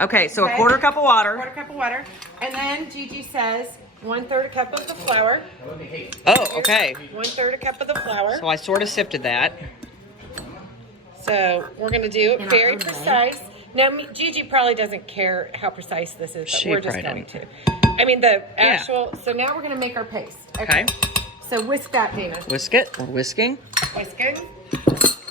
Okay, so a quarter cup of water. Quarter cup of water. And then Gigi says 1/3 a cup of the flour. Oh, okay. 1/3 a cup of the flour. So I sort of sifted that. So we're going to do it very precise. Now, Gigi probably doesn't care how precise this is, but we're just going to. I mean, the actual, so now we're going to make our paste. Okay. So whisk that, Dana. Whisk it. We're whisking. Whisking.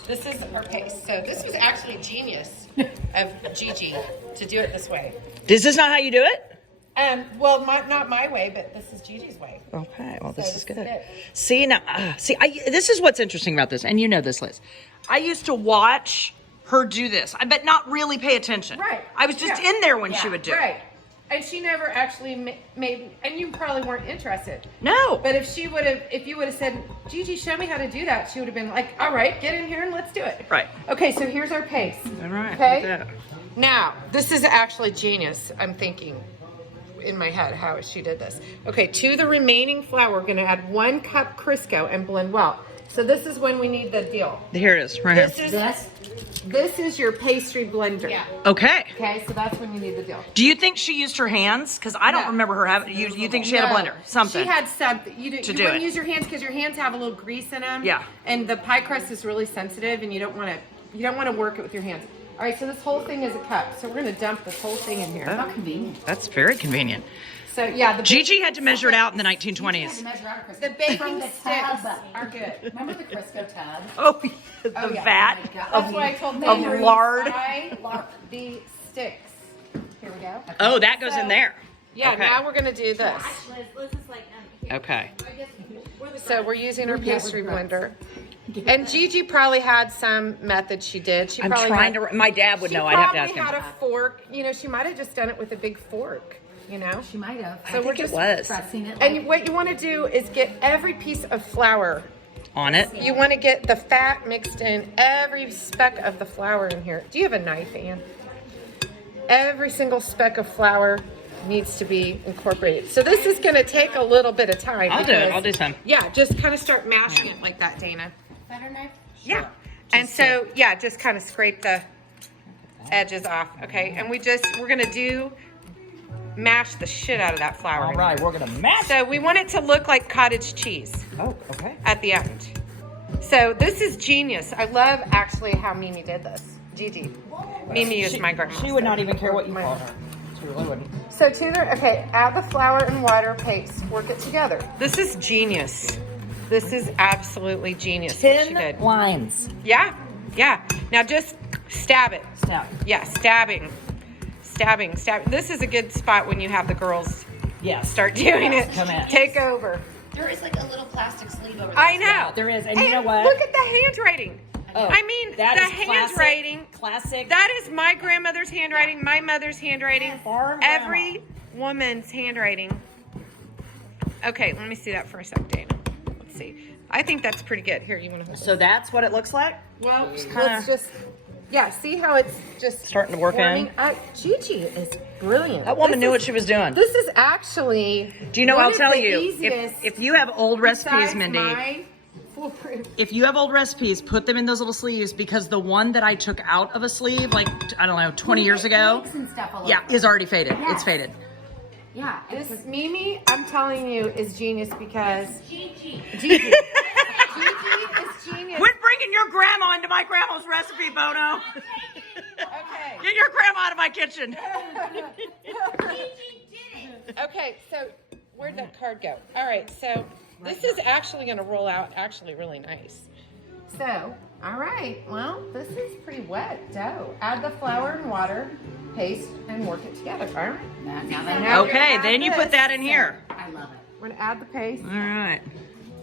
This is our paste. So this was actually genius of Gigi to do it this way. Is this not how you do it? Well, not my way, but this is Gigi's way. Okay, well, this is good. it. See, now, this is what's interesting about this, and you know this, Liz. I used to watch her do this, but not really pay attention. Right. I was just in there when she would do it. Right. And she never actually made, and you probably weren't interested. No. But if you would have said, Gigi, show me how to do that, she would have been like, all right, get in here and let's do it. Right. Okay, so here's our paste. All right. Okay. Now, this is actually genius, I'm thinking in my head how she did this. Okay, to the remaining flour, we're gonna add 1 cup Crisco and blend well. So this is when we need the deal. Here it is, right here. This is your pastry blender. Yeah. Okay. Okay, so that's when you need the deal. Do you think she used her hands? Because I don't remember her having. You think she had a blender? Something. She had something. You wouldn't use your hands because your hands have a little grease in them. Yeah. And the pie crust is really sensitive, and you don't want to work it with your hands. All right, so this whole thing is a cup. So we're gonna dump this whole thing in here. How convenient. That's very convenient. So yeah, Gigi had to measure it out in the 1920s. The baking the sticks tub. are good. Remember the Crisco tub? Oh, the yeah. vat That's why I told of Dana, lard. fry the sticks. Here we go. Oh, that goes in there. Yeah, Okay. now we're gonna do this. Liz is like, here. Okay. So we're using our pastry blender. And Gigi probably had some method she did. She I'm probably trying had, to. My dad would she know. I'd have to ask probably him. had a fork. You know, she might have just done it with a big fork. You know. She might have. So we're just pressing it. And what you want to do is get every piece of flour. On it. You want to get the fat mixed in, every speck of the flour in here. Do you have a knife, Ann? Every single speck of flour needs to be incorporated. So this is going to take a little bit of time. I'll do it. I'll do some. Yeah, just kind of start mashing it like that, Dana. Butter knife? Yeah. And so, yeah, just kind of scrape the edges off, okay? And we're going to mash the shit out of that flour. All right, we're gonna mash. So we want it to look like cottage cheese. Oh, okay. At the end. So this is genius. I love actually how Mimi did this. Gigi. Mimi is my grandma. She would not even care what you call her. She really wouldn't. So add the flour and water paste. Work it together. This is genius. This is absolutely genius what she did. 10 lines. Yeah, yeah. Now just stab it. Stab. Yeah, stabbing. This is a good spot when you have the girls start doing it. Come in. Take over. There is like a little plastic sleeve over there. I know. There is, and you know what? Look at the handwriting. Oh, I mean, that the is classic, handwriting. Classic. That is my grandmother's handwriting, my mother's handwriting, Farm every woman's handwriting. Okay, let me see that for a sec, Dana. Let's see. I think that's pretty good. Here, you want to hold So that's what it looks like. Well, kinda let's just, see how it's just starting to work in. Gigi is brilliant. That woman knew what she was doing. This is actually. Do you know? one I'll of tell the you. easiest If you have old recipes, besides Mindy. my foolproof. If you have old recipes, put them in those little sleeves because the one that I took out of a sleeve, like I don't know, 20 years ago, Eggs and stuff all yeah, over. is already faded. Yes. It's faded. Yeah. This Mimi, I'm telling you, is genius because Gigi. Gigi is genius. Quit bringing your grandma into my grandma's recipe, Bono. Okay. Get your grandma out of my kitchen. Gigi did it. Okay, so where'd that card go? All right, so this is actually going to roll out actually really nice. So, all right, well, this is pretty wet dough. Add the flour and water, paste, and work it together. All right. Now we're Okay, gonna then add you this. put that in here. I love it. We're going to add the paste. All right.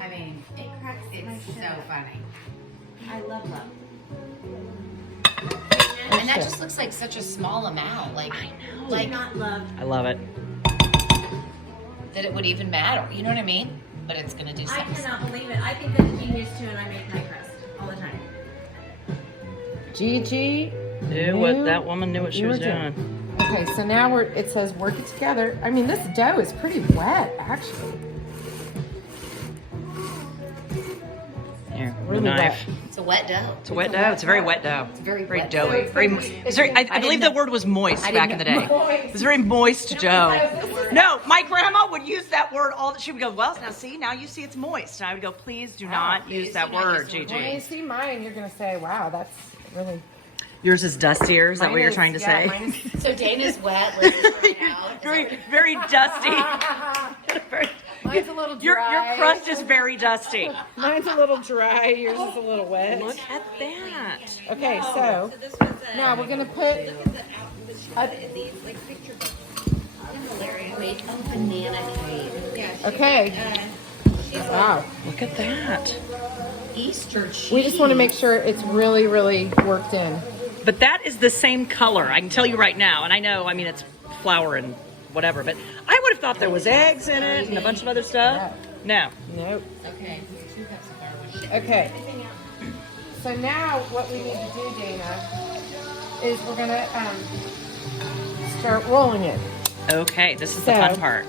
I mean, It cracks my it's shit so up. funny. I love love. And that just looks like such a small amount. Like, I know. Like, not love. I love it. That it would even matter. You know what I mean? But it's going to do I something. cannot believe it. I think that's genius too, and I make pie crust all the time. Gigi. That woman knew what she was doing. Okay, so now it says work it together. I mean, this dough is pretty wet, actually. Here. really knife. wet. It's a wet dough. It's a wet dough. It's a very wet dough. It's very very wet. doughy. So it's Very, gonna- it's very, I I believe didn't the word was moist I back in didn't the day. know. It was very moist dough. Moist. No, my grandma would use that word all the. She would go, well, now see, now you see it's moist. And I would go, please do not use that word, When you Gigi. see mine, you're gonna say, "Wow, that's really." Yours is dustier. Is that Mine what you're is- trying to yeah, say? mine is- So Dana's wet. Liz is right out. Very, very dusty. Very- Mine's a little your dry. crust is very dusty. Mine's a little dry. Yours is a little wet. Look at that. Okay, so This was now we're gonna put. these like picture books. Wait, oh, banana cake. Yeah. Okay. Wow. Look at that. Easter cheese. We just want to make sure it's really, really worked in. But that is the same color. I can tell you right now. And I know, I mean, it's flour and whatever, but I would have thought there was eggs in it and a bunch of other stuff. No. Nope. Okay, 2 cups of flour. With Okay. So now what we need to do, Dana, is we're gonna start rolling it. Okay, this is the So- fun part.